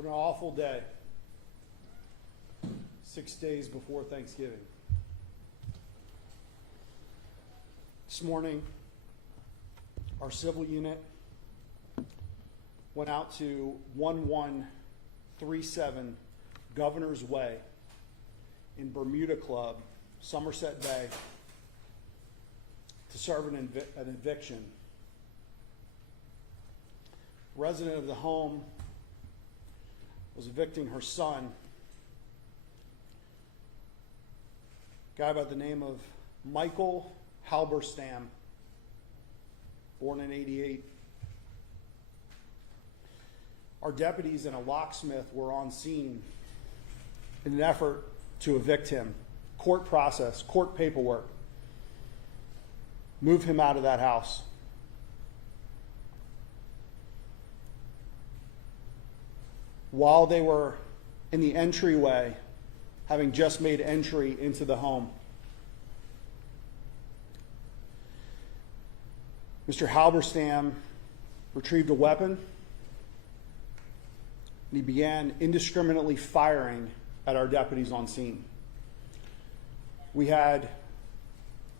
What an awful day. 6 days before Thanksgiving. This morning, our civil unit went out to 1137 Governor's Way in Bermuda Club, Somerset Bay, to serve an eviction. A resident of the home was evicting her son, a guy by the name of Michael Halberstam, born in '88. Our deputies and a locksmith were on scene in an effort to evict him. Court process, court paperwork. Move him out of that house. While they were in the entryway, having just made entry into the home, Mr. Halberstam retrieved a weapon, and he began indiscriminately firing at our deputies on scene. We had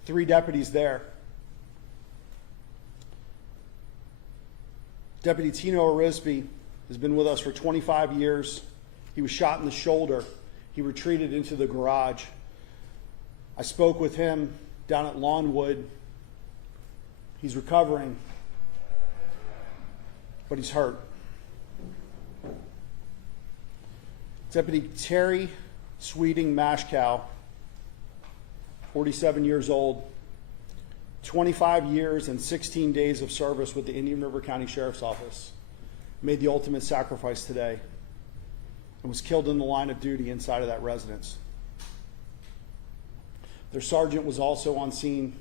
3 deputies there. Deputy Tino Arisby has been with us for 25 years. He was shot in the shoulder. He retreated into the garage. I spoke with him down at Lawnwood. He's recovering, but he's hurt. Deputy Terry Sweeting Mashkow, 47 years old, 25 years and 16 days of service with the Indian River County Sheriff's Office, made the ultimate sacrifice today and was killed in the line of duty inside of that residence. Their sergeant was also on scene.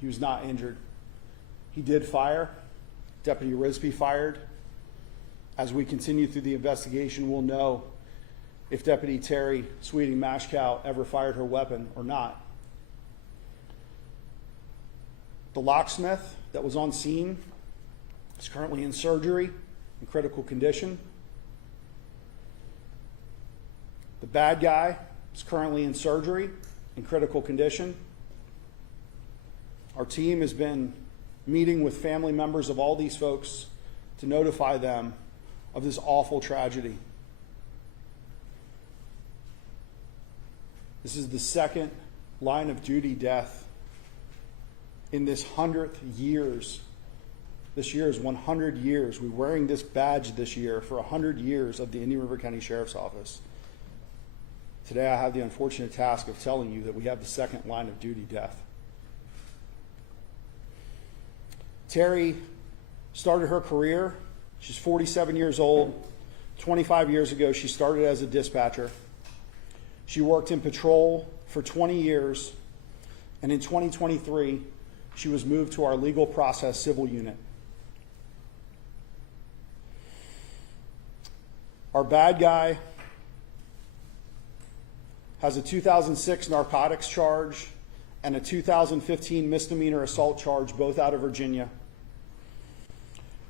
He was not injured. He did fire. Deputy Arisby fired. As we continue through the investigation, we'll know if Deputy Terry Sweeting Mashkow ever fired her weapon or not. The locksmith that was on scene is currently in surgery in critical condition. The bad guy is currently in surgery in critical condition. Our team has been meeting with family members of all these folks to notify them of this awful tragedy. This is the second line of duty death in this 100th years. This year is 100 years. We're wearing this badge this year for 100 years of the Indian River County Sheriff's Office. Today I have the unfortunate task of telling you that we have the second line of duty death. Terry started her career. She's 47 years old. 25 years ago, she started as a dispatcher. She worked in patrol for 20 years, and in 2023, she was moved to our legal process civil unit. Our bad guy has a 2006 narcotics charge and a 2015 misdemeanor assault charge, both out of Virginia.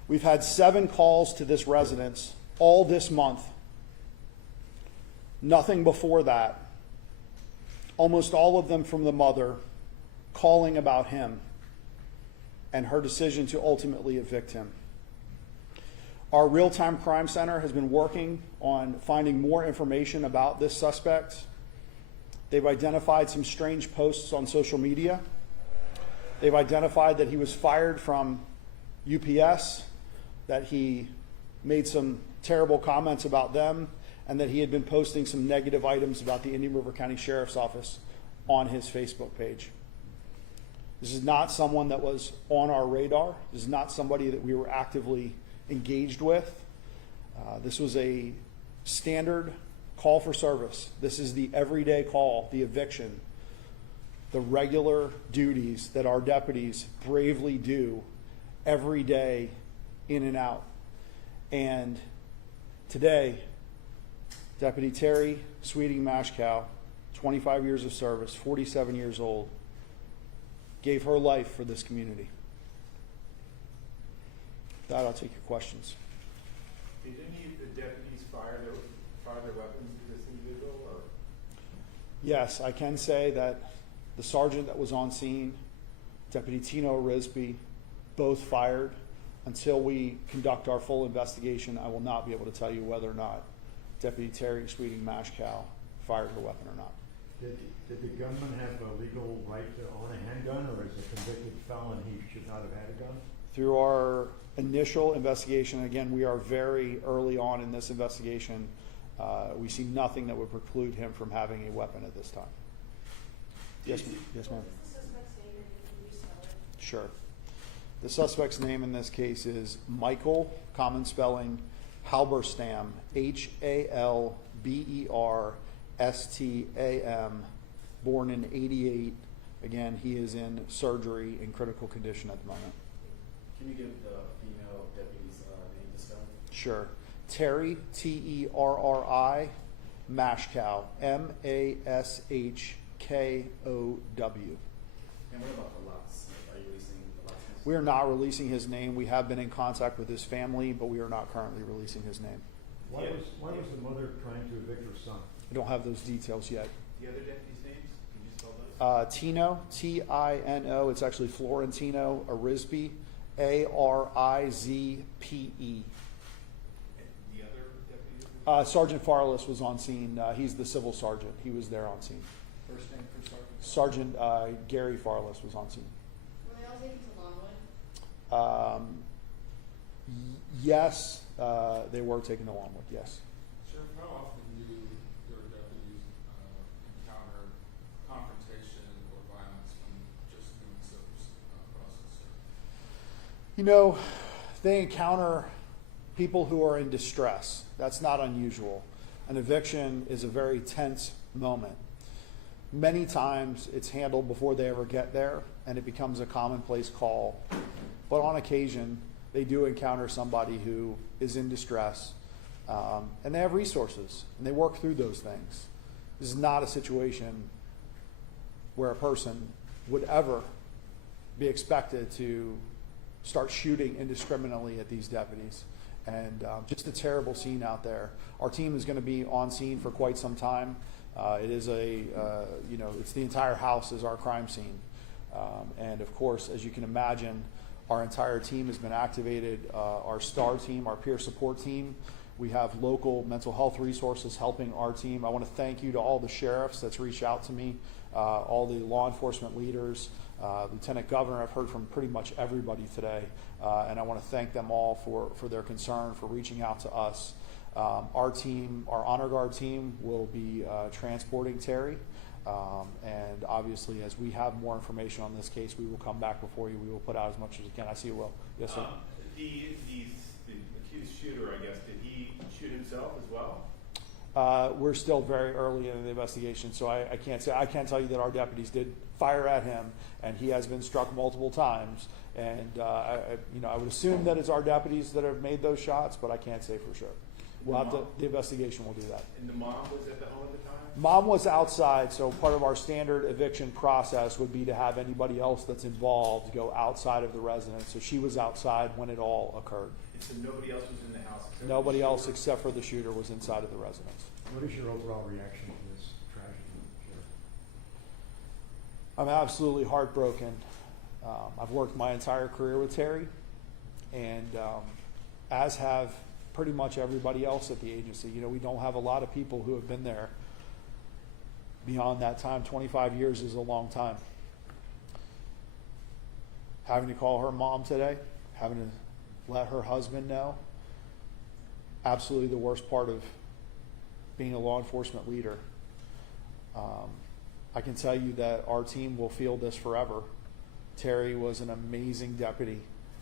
We've had 7 calls to this residence all this month. Nothing before that. Almost all of them from the mother calling about him and her decision to ultimately evict him. Our real-time crime center has been working on finding more information about this suspect. They've identified some strange posts on social media. They've identified that he was fired from UPS, that he made some terrible comments about them, and that he had been posting some negative items about the Indian River County Sheriff's Office on his Facebook page. This is not someone that was on our radar. This is not somebody that we were actively engaged with. This was a standard call for service. This is the everyday call, the eviction, the regular duties that our deputies bravely do every day in and out. And today, Deputy Terry Sweeting Mashkow, 25 years of service, 47 years old, gave her life for this community. With that, I'll take your questions. Did any of the deputies fire their weapons to this individual, or? Yes, I can say that the sergeant that was on scene, Deputy Tino Risby, both fired. Until we conduct our full investigation, I will not be able to tell you whether or not Deputy Terry Sweeting Mashkow fired her weapon or not. Did the gunman have a legal right to own a handgun, or as a convicted felon he should not have had a gun? Through our initial investigation, again, we are very early on in this investigation, we see nothing that would preclude him from having a weapon at this time. Yes, yes, ma'am. What is the suspect's name and can you spell it? Sure. The suspect's name in this case is Michael, common spelling, Halberstam, Halberstam, born in '88. Again, he is in surgery in critical condition at the moment. Can you give the female deputy's name to spell? Sure. Terry, Terri, Mashkow, Mashkow. And what about the lots? Are you releasing the lots? We are not releasing his name. We have been in contact with his family, but we are not currently releasing his name. Why was the mother trying to evict her son? I don't have those details yet. The other deputies' names? Can you spell those? Tino, Tino, it's actually Florentino Arizpe, Arizpe. The other deputies? Sergeant Farless was on scene. He's the civil sergeant. He was there on scene. First name for sergeant? Sergeant Gary Farless was on scene. Were they all taken to Longwood? Yes, they were taken to Longwood, yes. Sheriff, how often do your deputies encounter confrontation or violence when just doing this process? You know, they encounter people who are in distress. That's not unusual. An eviction is a very tense moment. Many times it's handled before they ever get there, and it becomes a commonplace call. But on occasion, they do encounter somebody who is in distress, and they have resources, and they work through those things. This is not a situation where a person would ever be expected to start shooting indiscriminately at these deputies. And just a terrible scene out there. Our team is going to be on scene for quite some time. It is it's the entire house is our crime scene. And of course, as you can imagine, our entire team has been activated. Our STAR team, our peer support team, we have local mental health resources helping our team. I want to thank you to all the sheriffs that's reached out to me, all the law enforcement leaders, Lieutenant Governor. I've heard from pretty much everybody today, and I want to thank them all for their concern, for reaching out to us. Our team, our honor guard team, will be transporting Terry, and obviously as we have more information on this case, we will come back before you. We will put out as much as we can. I see you will. Yes, sir. The accused shooter, I guess, did he shoot himself as well? We're still very early in the investigation, so I can't say. I can tell you that our deputies did fire at him, and he has been struck multiple times. And I would assume that it's our deputies that have made those shots, but I can't say for sure. We'll have to, the investigation will do that. And the mom was at the home at the time? Mom was outside, so part of our standard eviction process would be to have anybody else that's involved go outside of the residence. So she was outside when it all occurred. And so nobody else was in the house? Nobody else except for the shooter was inside of the residence. What is your overall reaction to this tragedy, Sheriff? I'm absolutely heartbroken. I've worked my entire career with Terry, and as have pretty much everybody else at the agency. You know, we don't have a lot of people who have been there beyond that time. 25 years is a long time. Having to call her mom today, having to let her husband know, absolutely the worst part of being a law enforcement leader. I can tell you that our team will feel this forever. Terry was an amazing deputy.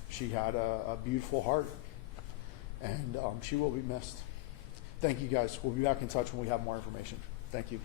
She had a beautiful heart, and she will be missed. Thank you guys. We'll be back in touch when we have more information. Thank you.